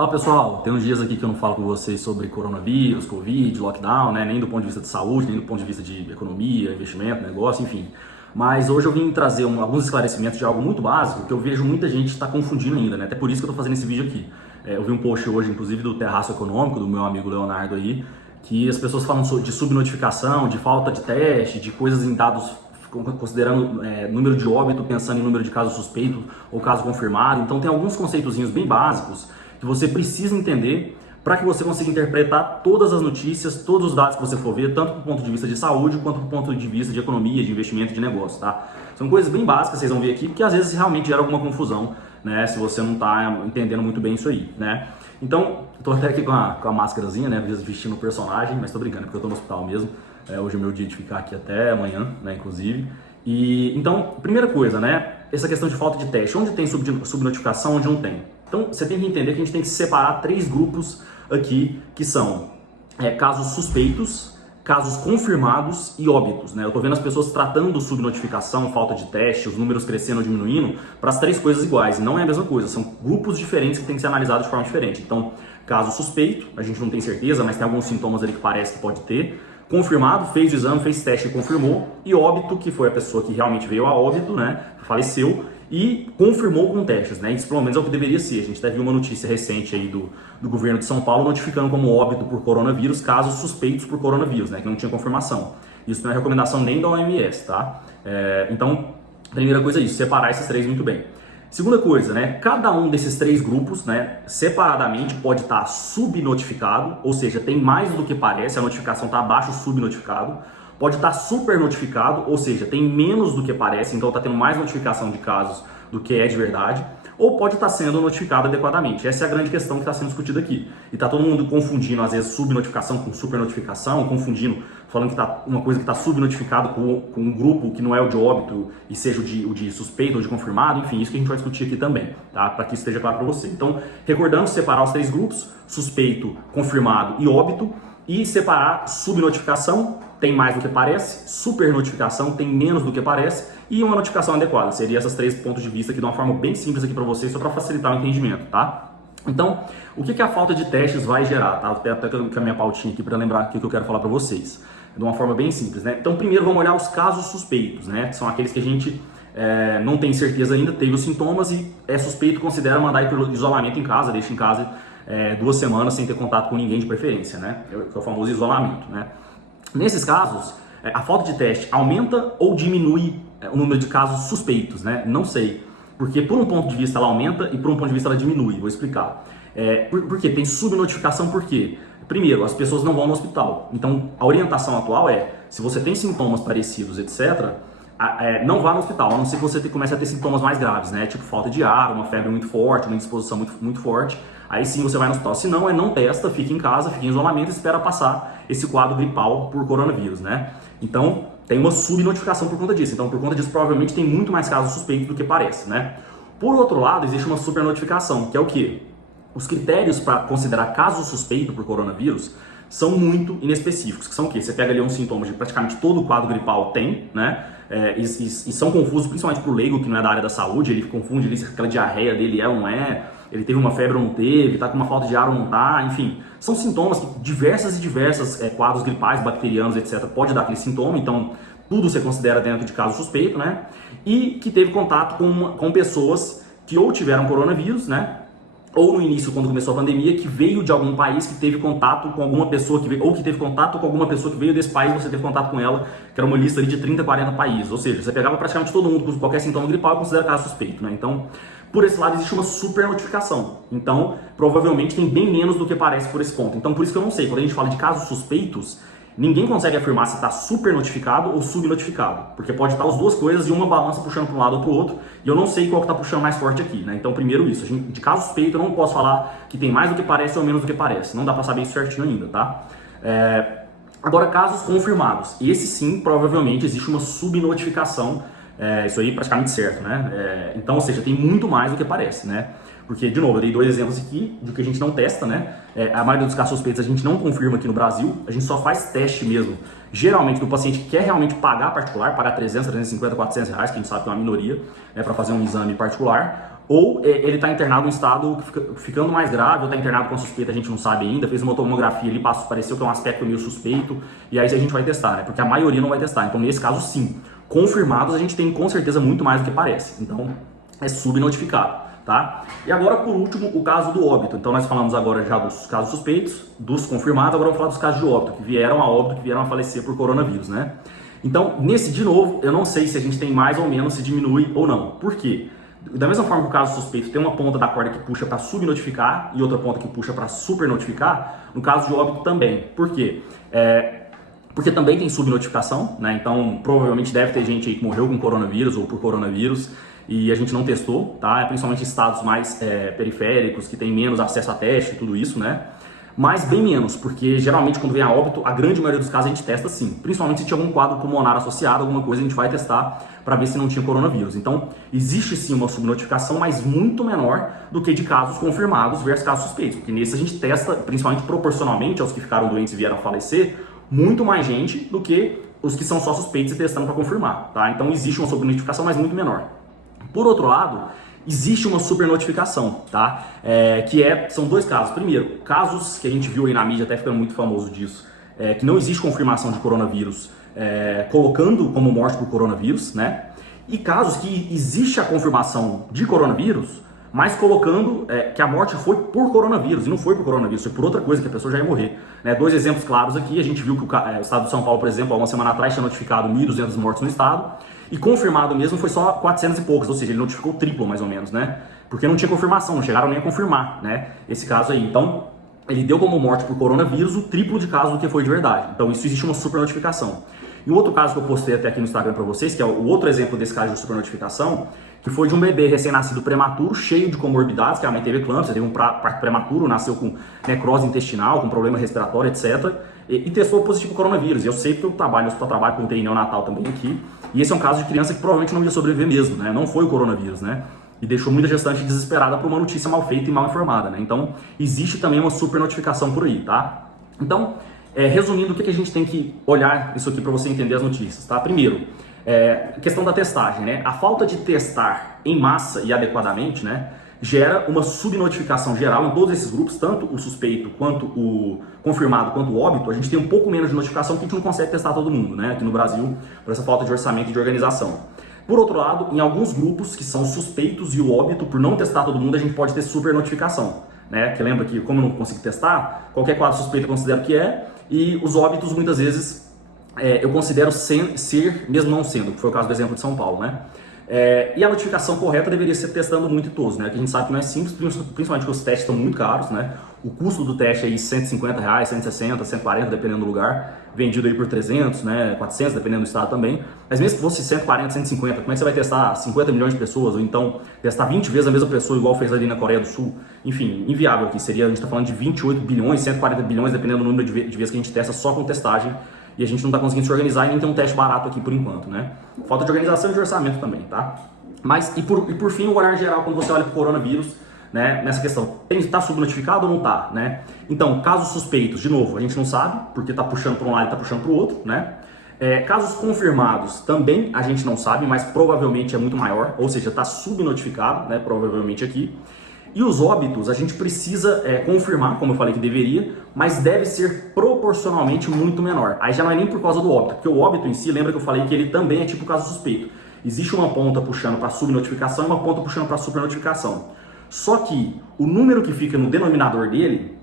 Fala pessoal, tem uns dias aqui que eu não falo com vocês sobre coronavírus, Covid, lockdown, né? Nem do ponto de vista de saúde, nem do ponto de vista de economia, investimento, negócio, enfim. Mas hoje eu vim trazer alguns esclarecimentos de algo muito básico que eu vejo muita gente está confundindo ainda, né? Até por isso que eu estou fazendo esse vídeo aqui. Eu vi um post hoje, inclusive, do Terraço Econômico, do meu amigo Leonardo aí, que as pessoas falam de subnotificação, de falta de teste, de coisas em dados considerando número de óbito, pensando em número de casos suspeitos ou caso confirmado. Então tem alguns conceitozinhos bem básicos que você precisa entender para que você consiga interpretar todas as notícias, todos os dados que você for ver, tanto do ponto de vista de saúde quanto do ponto de vista de economia, de investimento, de negócio, tá? São coisas bem básicas, vocês vão ver aqui, que às vezes realmente gera alguma confusão, né? Se você não está entendendo muito bem isso aí, né? Então, estou até aqui com a máscarazinha, né? Vestindo o personagem, mas estou brincando, porque eu estou no hospital mesmo. Hoje é o meu dia de ficar aqui até amanhã, né? Inclusive. E então, primeira coisa, né? Essa questão de falta de teste. Onde tem subnotificação, onde não tem? Então, você tem que entender que a gente tem que separar três grupos aqui, que são casos suspeitos, casos confirmados e óbitos, né? Eu tô vendo as pessoas tratando subnotificação, falta de teste, os números crescendo ou diminuindo, para as três coisas iguais, e não é a mesma coisa, são grupos diferentes que tem que ser analisados de forma diferente. Então, caso suspeito, a gente não tem certeza, mas tem alguns sintomas ali que parece que pode ter. Confirmado, fez o exame, fez teste e confirmou. E óbito, que foi a pessoa que realmente veio a óbito, né? Faleceu e confirmou com testes, né? Isso pelo menos é o que deveria ser. A gente até viu uma notícia recente aí do governo de São Paulo notificando como óbito por coronavírus casos suspeitos por coronavírus, né? Que não tinha confirmação. Isso não é recomendação nem da OMS, tá? Então, primeira coisa é isso, separar esses três muito bem. Segunda coisa, né? Cada um desses três grupos, né, separadamente pode estar subnotificado, ou seja, tem mais do que parece, a notificação está abaixo subnotificado. Pode estar super notificado, ou seja, tem menos do que parece, então está tendo mais notificação de casos do que é de verdade. Ou pode estar sendo notificado adequadamente. Essa é a grande questão que está sendo discutida aqui. E está todo mundo confundindo, às vezes, subnotificação com supernotificação, confundindo, falando que tá uma coisa que está subnotificado com um grupo que não é o de óbito e seja o de suspeito ou de confirmado, enfim, isso que a gente vai discutir aqui também, tá? Para que isso esteja claro para você. Então, recordando, separar os três grupos, suspeito, confirmado e óbito, e separar subnotificação, tem mais do que parece, supernotificação, tem menos do que parece, e uma notificação adequada. Seria esses três pontos de vista aqui de uma forma bem simples aqui para vocês, só para facilitar o entendimento, tá? Então, o que a falta de testes vai gerar, tá? Até com a minha pautinha aqui para lembrar o que eu quero falar para vocês, de uma forma bem simples, né? Então, primeiro vamos olhar os casos suspeitos, né? Que são aqueles que a gente não tem certeza ainda, teve os sintomas e é suspeito, considera mandar ir pelo isolamento em casa, deixa em casa 2 semanas sem ter contato com ninguém de preferência, né? Que é o famoso isolamento, né? Nesses casos, a falta de teste aumenta ou diminui o número de casos suspeitos, né? Não sei, porque por um ponto de vista ela aumenta e por um ponto de vista ela diminui, vou explicar. Por quê? Tem subnotificação por quê? Primeiro, as pessoas não vão no hospital, então a orientação atual se você tem sintomas parecidos, etc., não vá no hospital, a não ser que você comece a ter sintomas mais graves, né? Tipo falta de ar, uma febre muito forte, uma indisposição muito forte. Aí sim você vai no hospital. Se não, não testa, fica em casa, fica em isolamento e espera passar esse quadro gripal por coronavírus, né? Então, tem uma subnotificação por conta disso. Então, por conta disso, provavelmente tem muito mais casos suspeitos do que parece, né? Por outro lado, existe uma supernotificação, que é o quê? Os critérios para considerar caso suspeito por coronavírus são muito inespecíficos, que são o quê? Você pega ali uns sintomas de praticamente todo o quadro gripal tem, né? E são confusos, principalmente para o leigo que não é da área da saúde, ele confunde ali se aquela diarreia dele ou não é, ele teve uma febre ou não teve, tá com uma falta de ar ou não tá, enfim. São sintomas que diversas quadros gripais, bacterianos, etc. pode dar aquele sintoma, então tudo você considera dentro de caso suspeito, né? E que teve contato com pessoas que ou tiveram coronavírus, né? Ou no início, quando começou a pandemia, que veio de algum país que teve contato com alguma pessoa que veio, ou que teve contato com alguma pessoa que veio desse país, você teve contato com ela, que era uma lista ali de 30, 40 países. Ou seja, você pegava praticamente todo mundo com qualquer sintoma gripal e considera caso suspeito, né? Então, por esse lado, existe uma super notificação. Então, provavelmente tem bem menos do que parece por esse ponto. Então, por isso que eu não sei, quando a gente fala de casos suspeitos, ninguém consegue afirmar se está super notificado ou subnotificado, porque pode estar as duas coisas e uma balança puxando para um lado ou para o outro, e eu não sei qual que está puxando mais forte aqui, né? Então, primeiro isso, de caso suspeito eu não posso falar que tem mais do que parece ou menos do que parece, não dá para saber isso certinho ainda, tá? Agora, casos confirmados, esse sim, provavelmente existe uma subnotificação, isso aí é praticamente certo, né? Então, ou seja, tem muito mais do que parece, né? Porque, de novo, eu dei 2 exemplos aqui de que a gente não testa, né? A maioria dos casos suspeitos a gente não confirma aqui no Brasil, a gente só faz teste mesmo. Geralmente, do paciente que quer realmente pagar particular, pagar 300, 350, 400 reais, que a gente sabe que é uma minoria, para fazer um exame particular, ou ele está internado em estado ficando mais grave, ou está internado com suspeita, a gente não sabe ainda, fez uma tomografia ali, pareceu que é um aspecto meio suspeito, e aí a gente vai testar, né? Porque a maioria não vai testar. Então, nesse caso, sim. Confirmados, a gente tem com certeza muito mais do que parece. Então, é subnotificado, tá? E agora, por último, o caso do óbito. Então, nós falamos agora já dos casos suspeitos, dos confirmados, agora vamos falar dos casos de óbito, que vieram a óbito, que vieram a falecer por coronavírus, né? Então, nesse, de novo, eu não sei se a gente tem mais ou menos, se diminui ou não. Por quê? Da mesma forma que o caso suspeito tem uma ponta da corda que puxa para subnotificar e outra ponta que puxa para supernotificar, no caso de óbito também. Por quê? Porque também tem subnotificação, né? Então provavelmente deve ter gente aí que morreu com coronavírus ou por coronavírus e a gente não testou, tá? Principalmente em estados mais periféricos, que tem menos acesso a teste e tudo isso, né? Mas bem menos, porque geralmente quando vem a óbito, a grande maioria dos casos a gente testa sim. Principalmente se tinha algum quadro pulmonar associado, alguma coisa, a gente vai testar para ver se não tinha coronavírus. Então, existe sim uma subnotificação, mas muito menor do que de casos confirmados versus casos suspeitos. Porque nesse a gente testa, principalmente proporcionalmente aos que ficaram doentes e vieram a falecer, muito mais gente do que os que são só suspeitos e testando para confirmar, tá? Então, existe uma subnotificação, mas muito menor. Por outro lado, existe uma supernotificação, tá? São dois casos. Primeiro, casos que a gente viu aí na mídia, até ficando muito famoso disso, que não existe confirmação de coronavírus, colocando como morte por coronavírus, né? E casos que existe a confirmação de coronavírus, mas colocando que a morte foi por coronavírus, e não foi por coronavírus, foi por outra coisa, que a pessoa já ia morrer. Né? Dois exemplos claros aqui, a gente viu que o estado de São Paulo, por exemplo, há uma semana atrás tinha notificado 1.200 mortos no estado, e confirmado mesmo foi só 400 e poucos, ou seja, ele notificou o triplo mais ou menos, né? Porque não tinha confirmação, não chegaram nem a confirmar, né? Esse caso aí. Então, ele deu como morte por coronavírus o triplo de casos do que foi de verdade. Então, isso existe uma supernotificação. E um outro caso que eu postei até aqui no Instagram para vocês, que é o outro exemplo desse caso de supernotificação, que foi de um bebê recém-nascido prematuro, cheio de comorbidades, que a mãe teve eclâmpsia, teve um parto prematuro, nasceu com necrose intestinal, com problema respiratório, etc. E testou positivo coronavírus. E eu sei porque eu trabalho com UTI neonatal também aqui. E esse é um caso de criança que provavelmente não ia sobreviver mesmo, né? Não foi o coronavírus, né? E deixou muita gestante desesperada por uma notícia mal feita e mal informada, né? Então, existe também uma supernotificação por aí, tá? Então, resumindo, o que a gente tem que olhar isso aqui para você entender as notícias, tá? Primeiro, questão da testagem, né? A falta de testar em massa e adequadamente, né, gera uma subnotificação geral em todos esses grupos, tanto o suspeito quanto o confirmado quanto o óbito. A gente tem um pouco menos de notificação porque a gente não consegue testar todo mundo, né, aqui no Brasil, por essa falta de orçamento e de organização. Por outro lado, em alguns grupos que são suspeitos e o óbito, por não testar todo mundo, a gente pode ter supernotificação, né? Que lembra que, como eu não consigo testar, qualquer quadro suspeito eu considero que e os óbitos muitas vezes eu considero ser, mesmo não sendo, que foi o caso do exemplo de São Paulo, né? E a notificação correta deveria ser testando muito em todos, né? Que a gente sabe que não é simples, principalmente porque os testes estão muito caros, né? O custo do teste aí, R$150, 160, 140, dependendo do lugar, vendido aí por 300, né? 400, dependendo do estado também. Mas mesmo que fosse 140, 150, como é que você vai testar 50 milhões de pessoas? Ou então testar 20 vezes a mesma pessoa, igual fez ali na Coreia do Sul? Enfim, inviável aqui. A gente está falando de 28 bilhões, 140 bilhões, dependendo do número de vezes que a gente testa só com testagem. E a gente não está conseguindo se organizar e nem tem um teste barato aqui por enquanto, né? Falta de organização e de orçamento também, tá? Mas, por fim, o olhar geral, quando você olha para o coronavírus, né, nessa questão, está subnotificado ou não está, né? Então, casos suspeitos, de novo, a gente não sabe, porque está puxando para um lado e está puxando para o outro, né? Casos confirmados, também a gente não sabe, mas provavelmente é muito maior, ou seja, está subnotificado, né, provavelmente aqui. E os óbitos, a gente precisa confirmar, como eu falei que deveria, mas deve ser proporcionalmente muito menor. Aí já não é nem por causa do óbito, porque o óbito em si, lembra que eu falei que ele também é tipo caso suspeito. Existe uma ponta puxando para subnotificação e uma ponta puxando para supernotificação. Só que o número que fica no denominador dele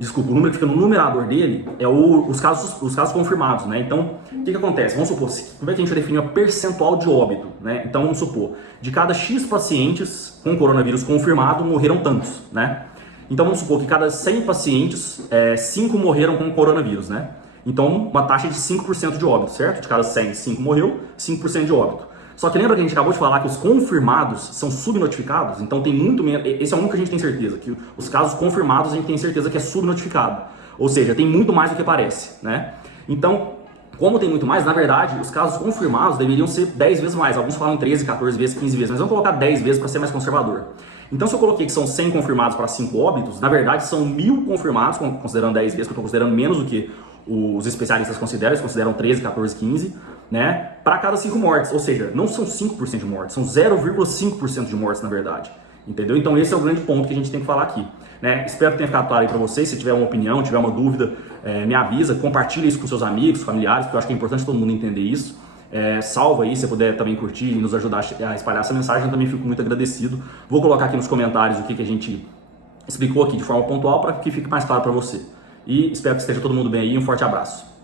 Desculpa, o número que fica no numerador dele é os casos confirmados, né? Então, o que acontece? Vamos supor, como é que a gente vai definir o percentual de óbito, né? Então, vamos supor, de cada X pacientes com coronavírus confirmado, morreram tantos, né? Então, vamos supor que cada 100 pacientes, 5 morreram com coronavírus, né? Então, uma taxa de 5% de óbito, certo? De cada 100, 5 morreu, 5% de óbito. Só que lembra que a gente acabou de falar que os confirmados são subnotificados? Então tem muito menos, esse é o único que a gente tem certeza, que os casos confirmados a gente tem certeza que é subnotificado. Ou seja, tem muito mais do que parece, né? Então, como tem muito mais, na verdade, os casos confirmados deveriam ser 10 vezes mais. Alguns falam 13, 14 vezes, 15 vezes, mas vamos colocar 10 vezes para ser mais conservador. Então se eu coloquei que são 100 confirmados para 5 óbitos, na verdade são 1.000 confirmados, considerando 10 vezes, que eu estou considerando menos do que os especialistas consideram, eles consideram 13, 14, 15, né, para cada 5 mortes, ou seja, não são 5% de mortes, são 0,5% de mortes na verdade, entendeu? Então esse é o grande ponto que a gente tem que falar aqui, né? Espero que tenha ficado claro aí para vocês. Se tiver uma opinião, tiver uma dúvida, me avisa, compartilha isso com seus amigos, familiares, porque eu acho que é importante todo mundo entender isso. Salva aí, se puder também curtir e nos ajudar a espalhar essa mensagem, eu também fico muito agradecido. Vou colocar aqui nos comentários o que a gente explicou aqui de forma pontual para que fique mais claro para você. E espero que esteja todo mundo bem aí. Um forte abraço.